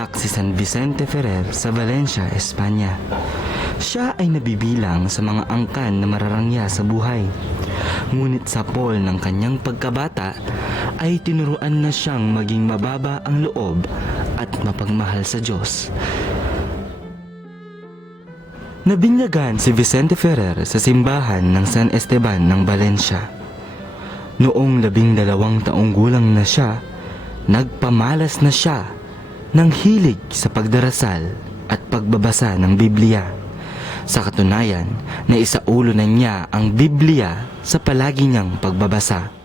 Ipinanganak si San Vicente Ferrer sa Valencia, Espanya. Siya ay nabibilang sa mga angkan na mararangya sa buhay. Ngunit sa pol ng kanyang pagkabata ay tinuruan na siyang maging mababa ang loob at mapagmahal sa Diyos. Nabinyagan si Vicente Ferrer sa simbahan ng San Esteban ng Valencia. Noong 12 taong gulang na siya, nagpamalas na siya ng hilig sa pagdarasal at pagbabasa ng Biblia. Sa katunayan, naisaulo na niya ang Biblia sa palagi niyang pagbabasa.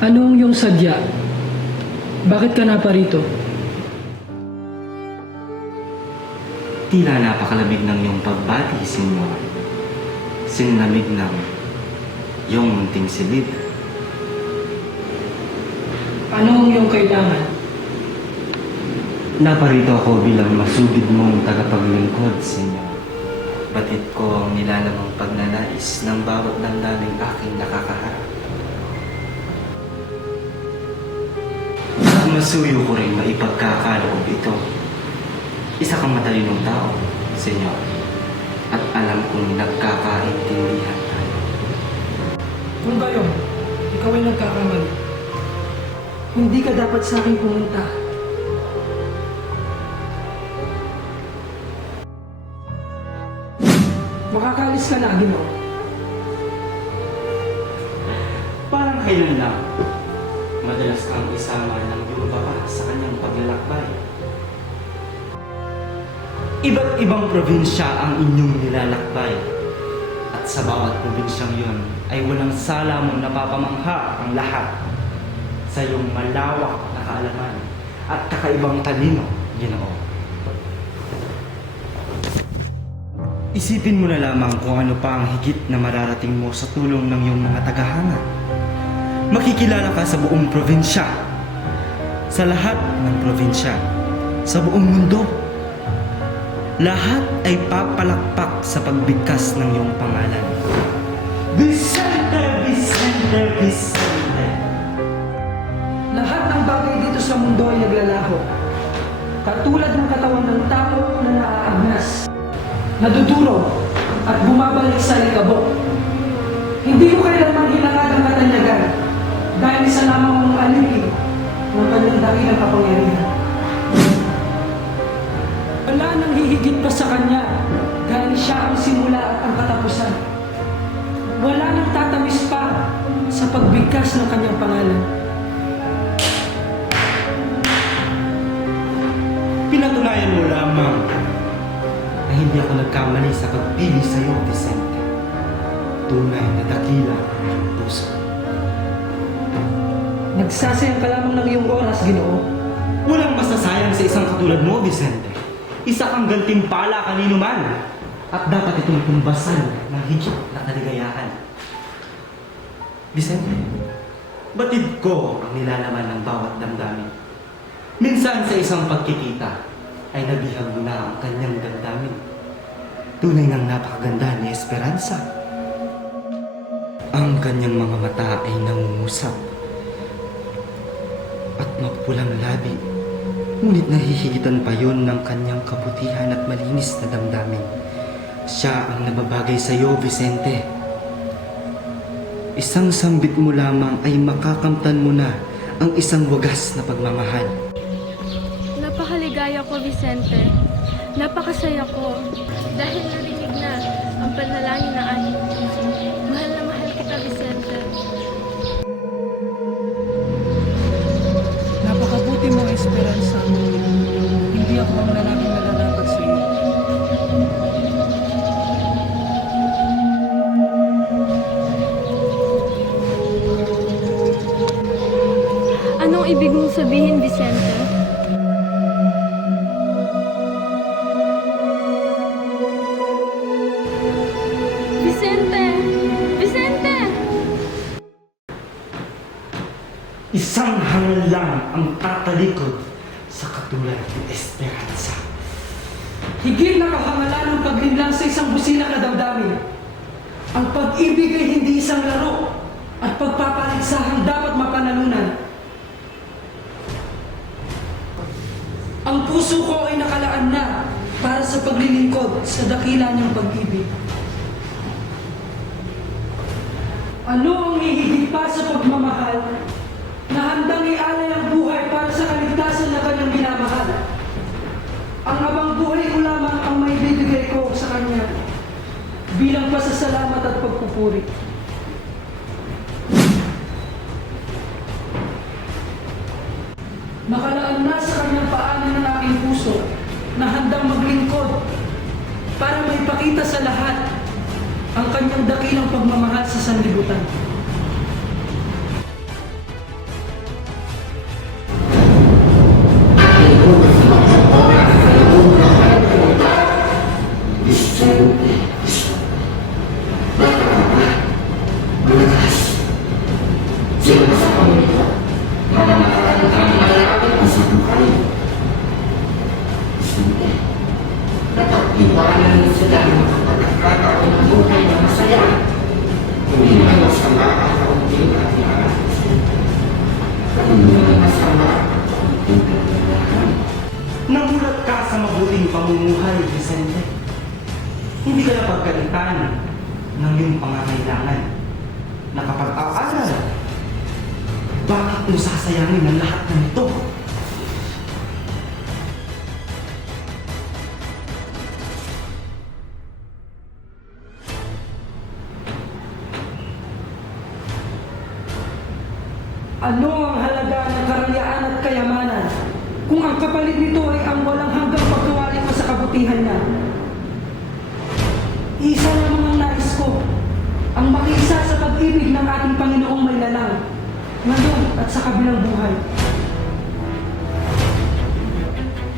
Ano ang iyong sadya? Bakit ka naparito? Tila napakalamig ng iyong pagbati, Senyor. Sinlamig ng iyong munting silid. Ano ang iyong kailangan? Naparito ako bilang masugid mong tagapaglingkod, Senyor. Batid ko ang nilalamang pagnanais ng bawat damdaming aking nakakaharap. At masuyo ko rin maipagkakaloob ito. Isa kang matalinong tao, Senyor. At alam kong nagkakaintindihan tayo. Kung gayon, ikaw ay nagkakamali. Hindi ka dapat sa akin pumunta. Makakaalis ka na, Ginoo. Parang kailan lang, madalas kang isama ng iyong papa sa kanyang paglalakbay. Iba't ibang probinsya ang inyong nilalakbay. At sa bawat probinsyang yun ay walang sala mong napapamangha ang lahat sa iyong malawak na kaalaman at kakaibang talino, Ginoo. Isipin mo na lamang kung ano pa ang higit na mararating mo sa tulong ng iyong mga tagahanga. Makikilala ka sa buong probinsya, sa lahat ng probinsya, sa buong mundo. Lahat ay papalakpak sa pagbigkas ng iyong pangalan. Vicente, Vicente, Vicente. Lahat ng bagay dito sa mundo ay naglalaho. Katulad ng katawan ng tao na naaagnas, nadudurog at bumabalik sa likabok. Hindi ko kailanman hinangad ang katanyagan dahil isa lamang mong alipin ng kanyang dakilang kapangyarihan. Wala nang hihigit pa sa kanya dahil siya ang simula at ang katapusan. Wala nang tatamis pa sa pagbigkas ng kanyang pangalan. Pinatunayan mo lamang na hindi ako nagkamali sa pagpili sa iyo, Vicente. Tunay na dakila ang iyong puso. Nagsasayang ka lamang ng iyong oras, Ginoo. Walang masasayang sa isang katulad mo, Vicente. Isa kang gantimpala kanino man. At dapat itong tumbasan ng higit na kaligayahan. Vicente, batid ko ang nilalaman ng bawat damdamin. Minsan sa isang pagkikita ay nabihag mo na ang kanyang damdamin. Tunay ng napakaganda ni Esperanza. Ang kanyang mga mata ay nangungusap at mapulang labi. Ngunit nahihigitan pa yon ng kanyang kabutihan at malinis na damdamin. Siya ang nababagay sa iyo, Vicente. Isang sambit mo lamang ay makakamtan mo na ang isang wagas na pagmamahal. Napakaligaya ko, Vicente. Napakasaya ko dahil narinig na ang panalangin ng aking puso. Mahal na mahal kita, Vicente. Napakabuti mo, Esperanza. Hindi ako ang lalaking nalalapat sa iyo. Anong ibig mong sabihin, Vicente? Vicente! Vicente! Isang hangal lang ang tatalikod sa katulad ni Esperanza. Higit na kahangalan ng paglinlang sa isang busilang na damdamin. Ang pag-ibig ay hindi isang laro at pagpapaligsahang dapat mapanalunan. Ang puso ko ay nakalaan na para sa paglilingkod sa dakila niyang pag-ibig. Ano ang hihigit pa sa pagmamahal na handang ialay ang buhay para sa kaligtasan na kanyang minamahal? Ang abang buhay ko lamang ang may bibigay ko sa kanya bilang pasasalamat at pagpupuri. Nakalaan na sa kanyang paanan ng aking puso na handang maglingkod para maipakita sa lahat ang kanyang dakilang pagmamahal sa sanlibutan. Iwanan mo sila ng pagkakataon ng buhay na masaya. Hindi na masama ang kaunting katiyahan. Hindi na masama ang kaunting katiyahan. Namulat ka sa mabuting pamumuhay, Vicente. Hindi ka napagkalitan ng iyong pangangailangan. Nakapag-aaral. Bakit mo sasayangin ang lahat ng ito? Ano ang halaga ng karangyaan at kayamanan kung ang kapalit nito ay ang walang hanggang pagkawali mo sa kabutihan niya? Isa lamang ang nais ko, ang makiisa sa pag-ibig ng ating Panginoong may lalang, ngayon at sa kabilang buhay.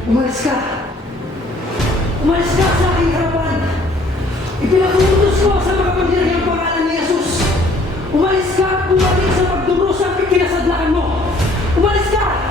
Umalis ka! Umalis ka sa aking harapan! Ipinagutos ko sa makapangyarihang pangalan ni Jesus! Umalis ka at bumalik sa pagdurusang ikinasadlakan mo! Umalis ka!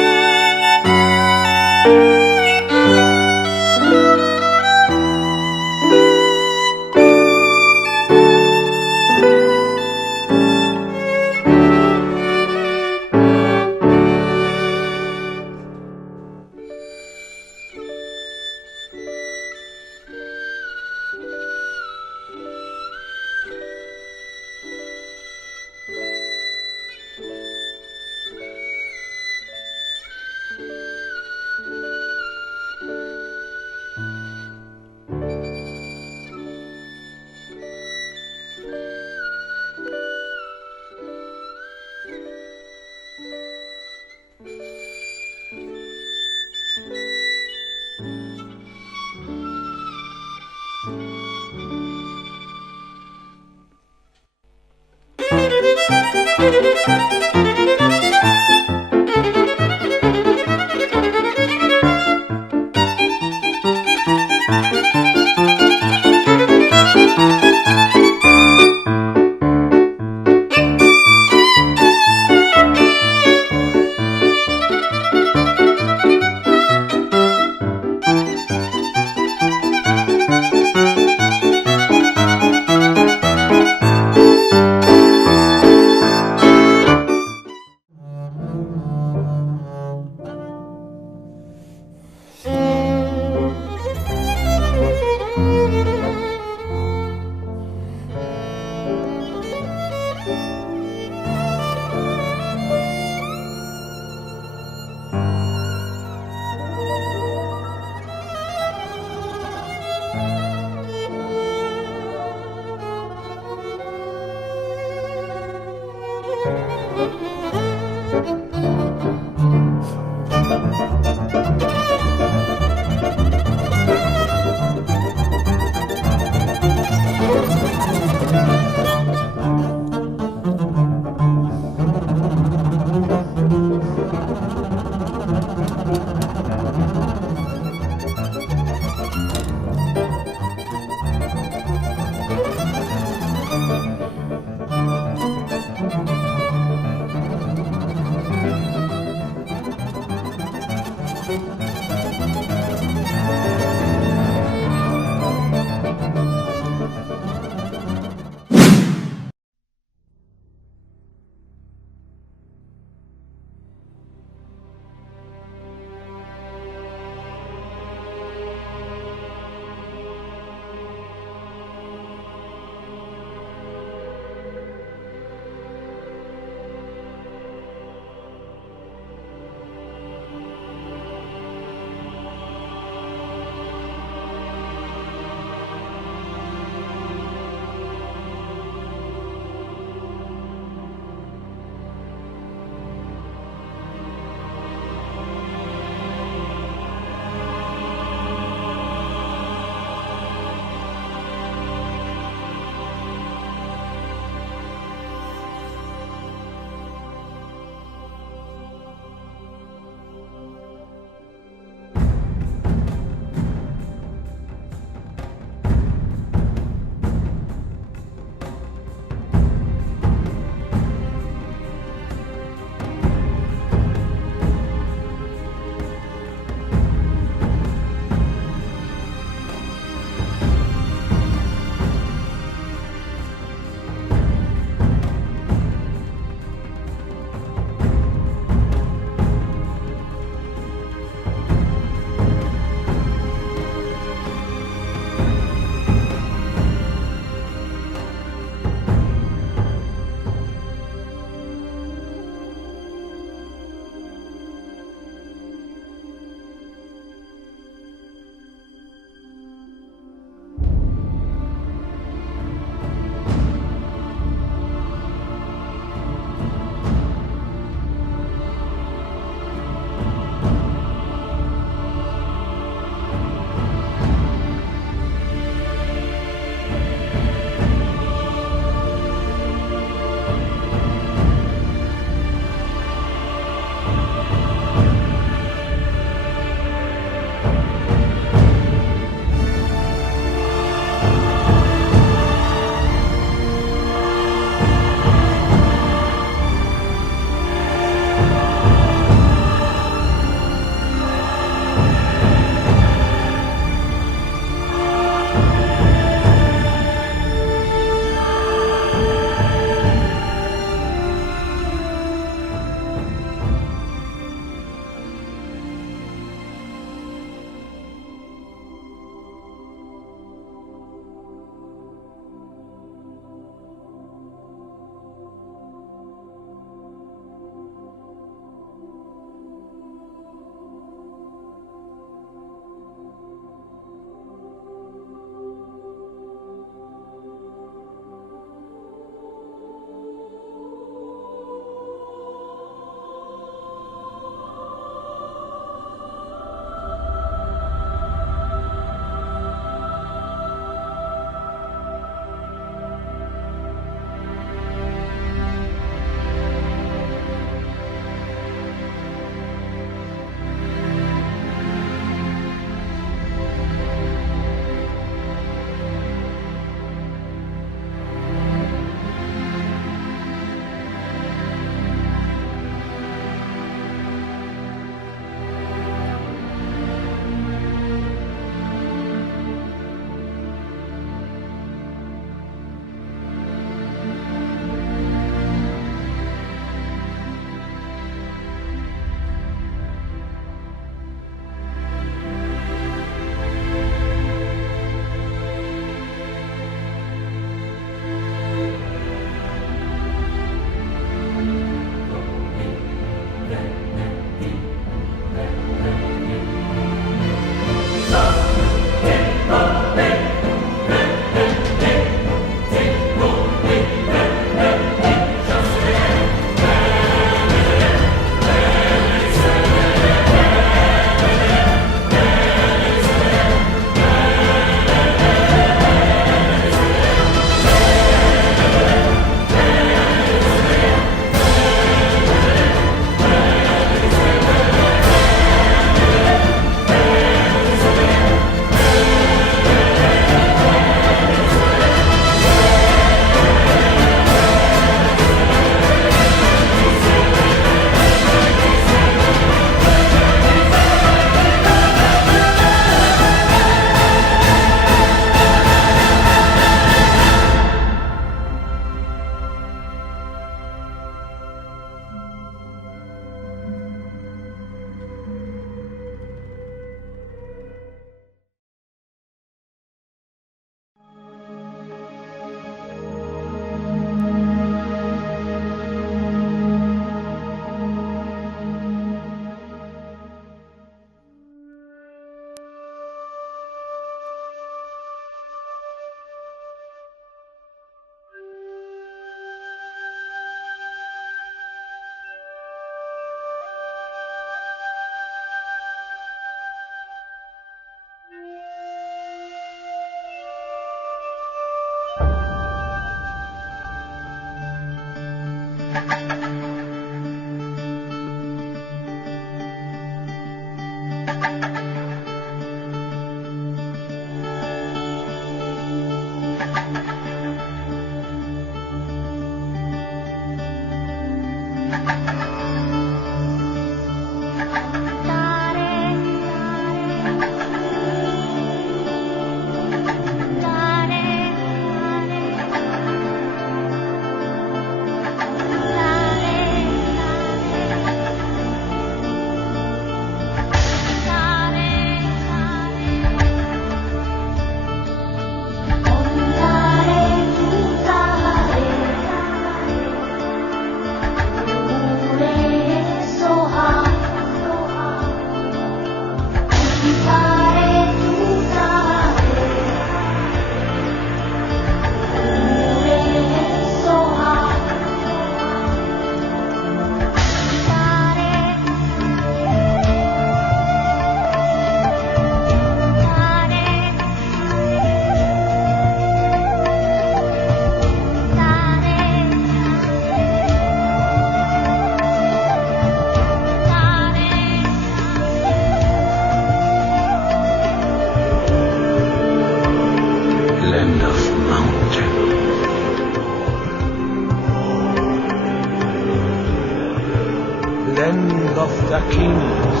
the kings,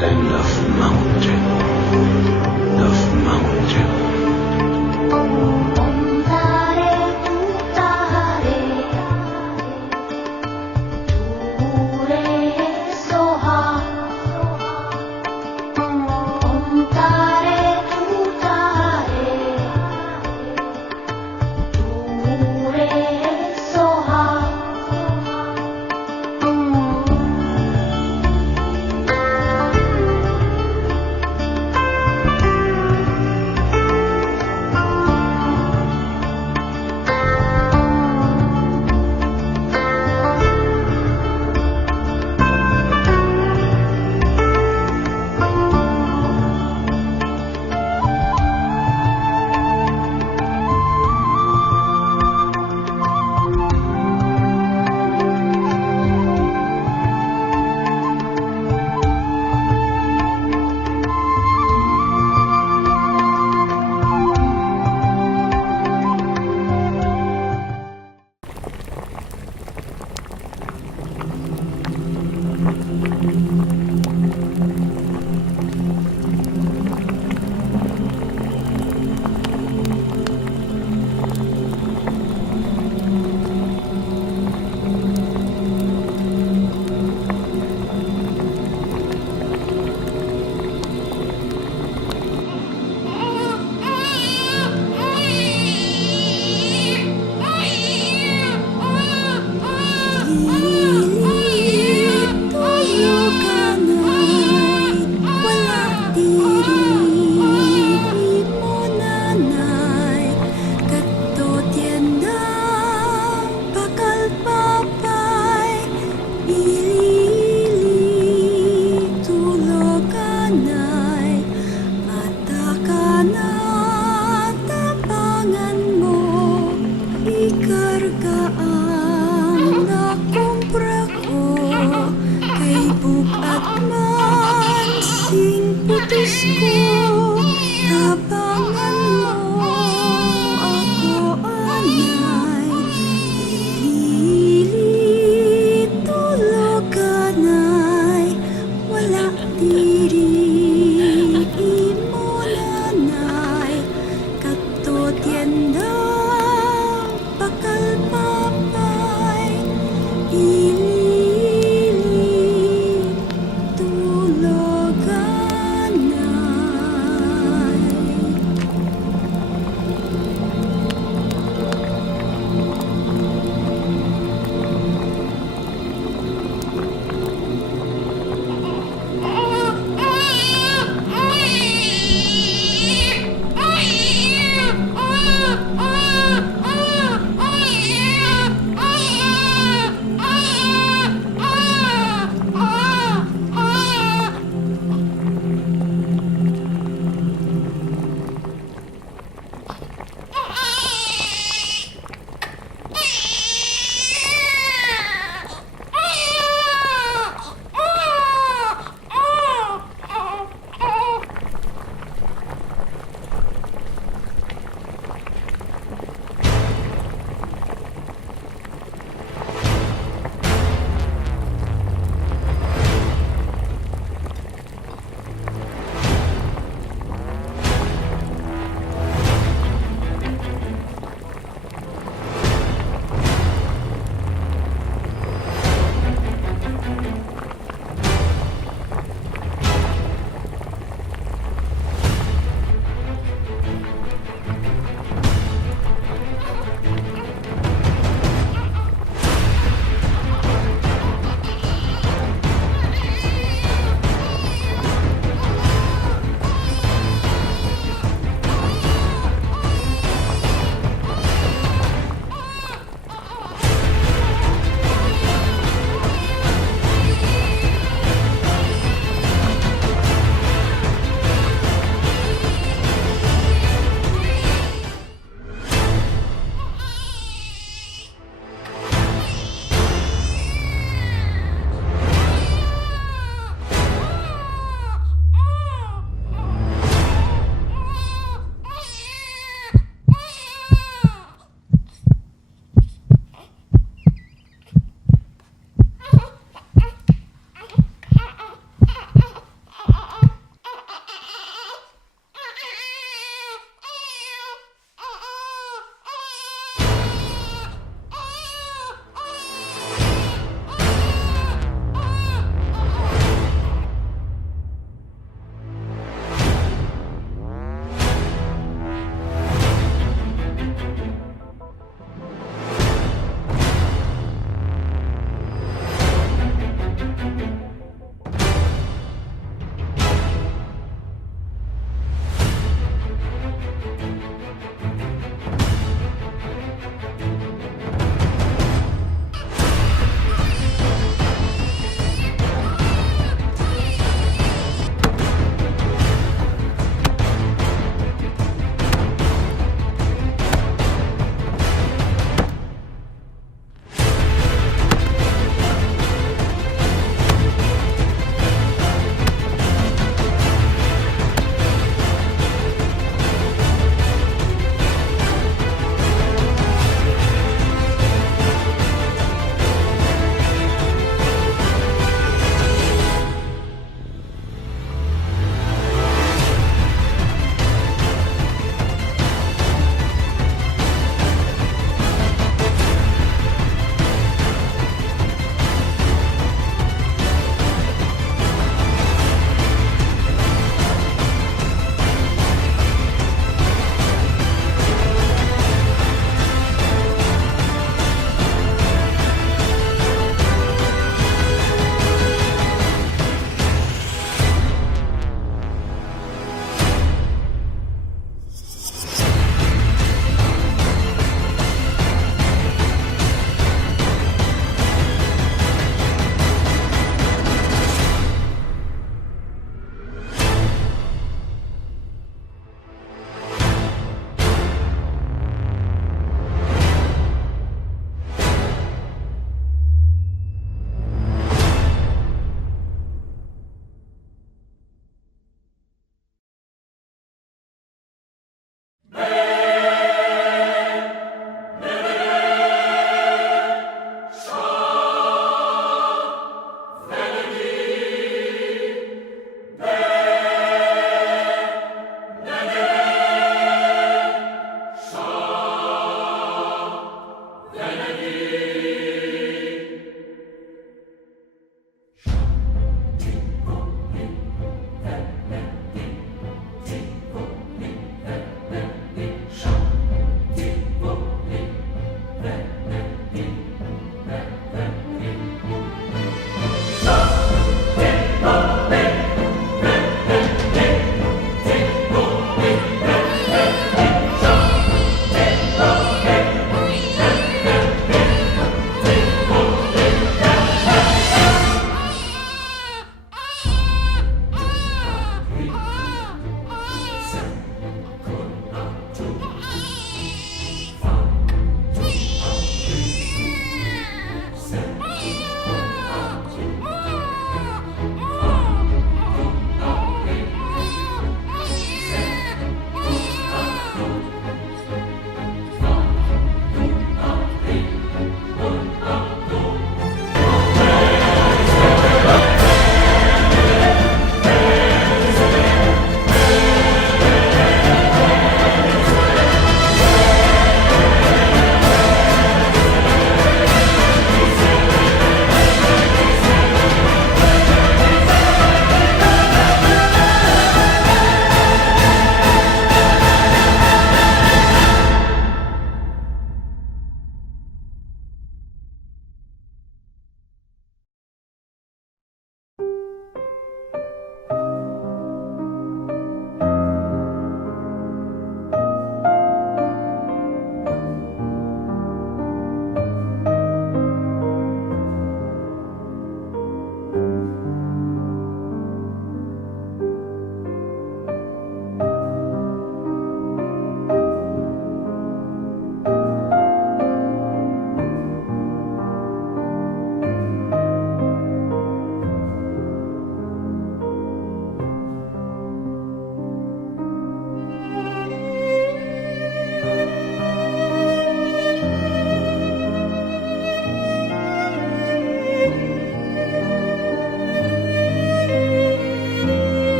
land of mountain, of mountain. Om Tare Tu Tare, Tu Re Soha. Om Tare Tu Tare, Tu Re Soha.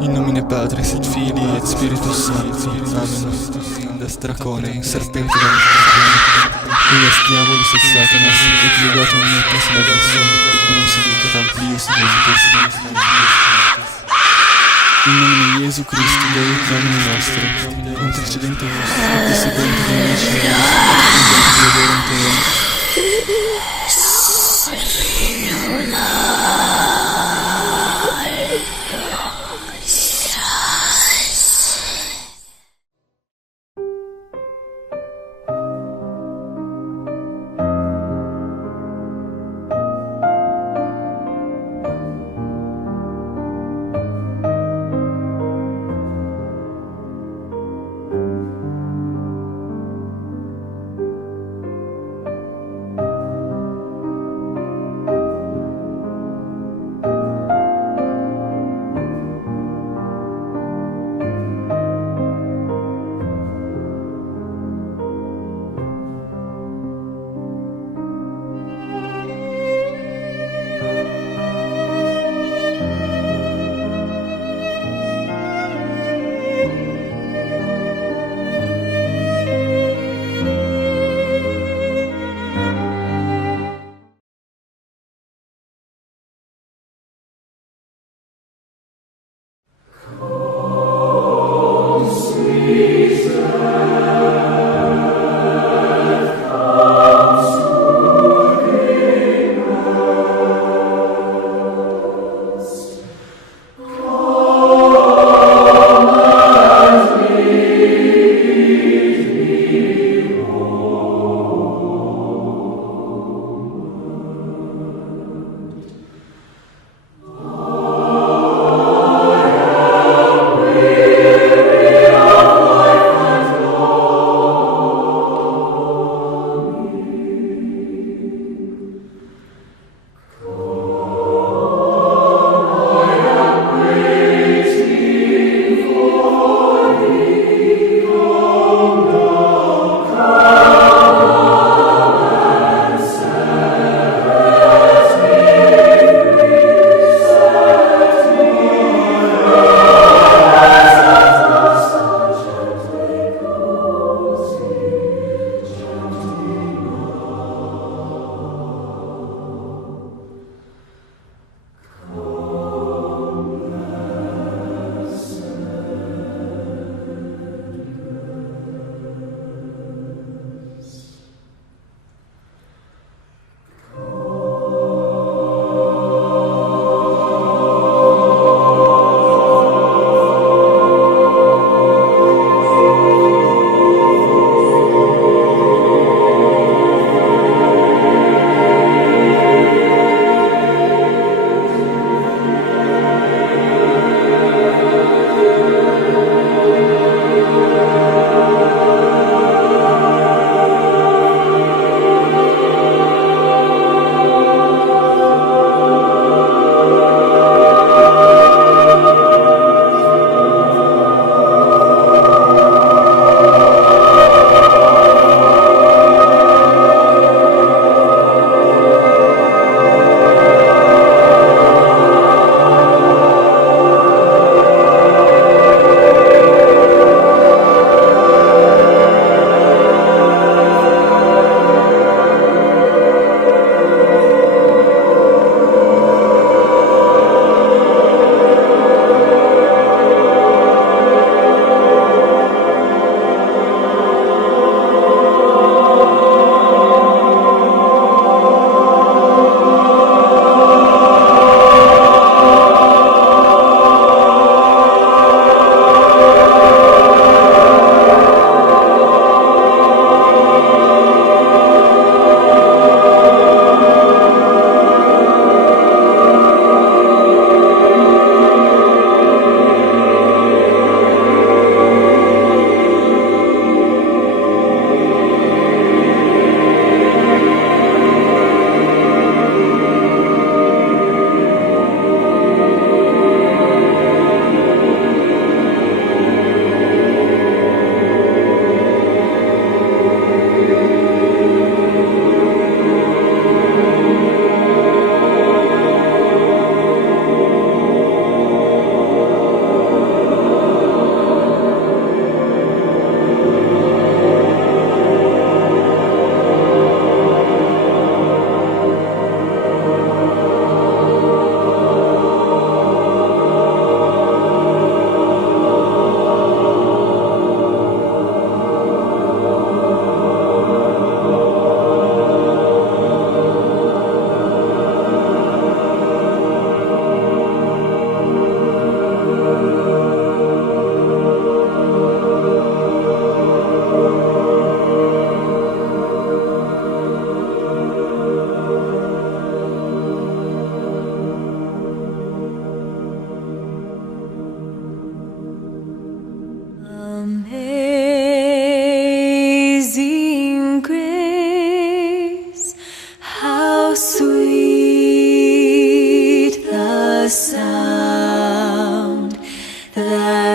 In nomine Patris et Filii et Spiritus Sancti. Amen. Destra cone in serpente Ies diabolus et Satanas et legatum metus legisum non seducat amplius ventus. In nomine Iesu Christi Dei Domini nostri, intercedente vos, et discedente de nescimus, et Deorum Teum.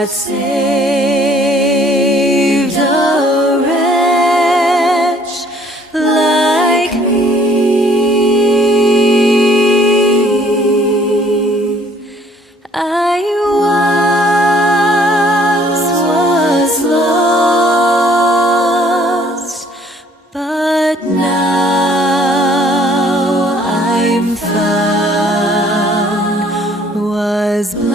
that saved a wretch like me. I was lost, but now I'm found, was blind.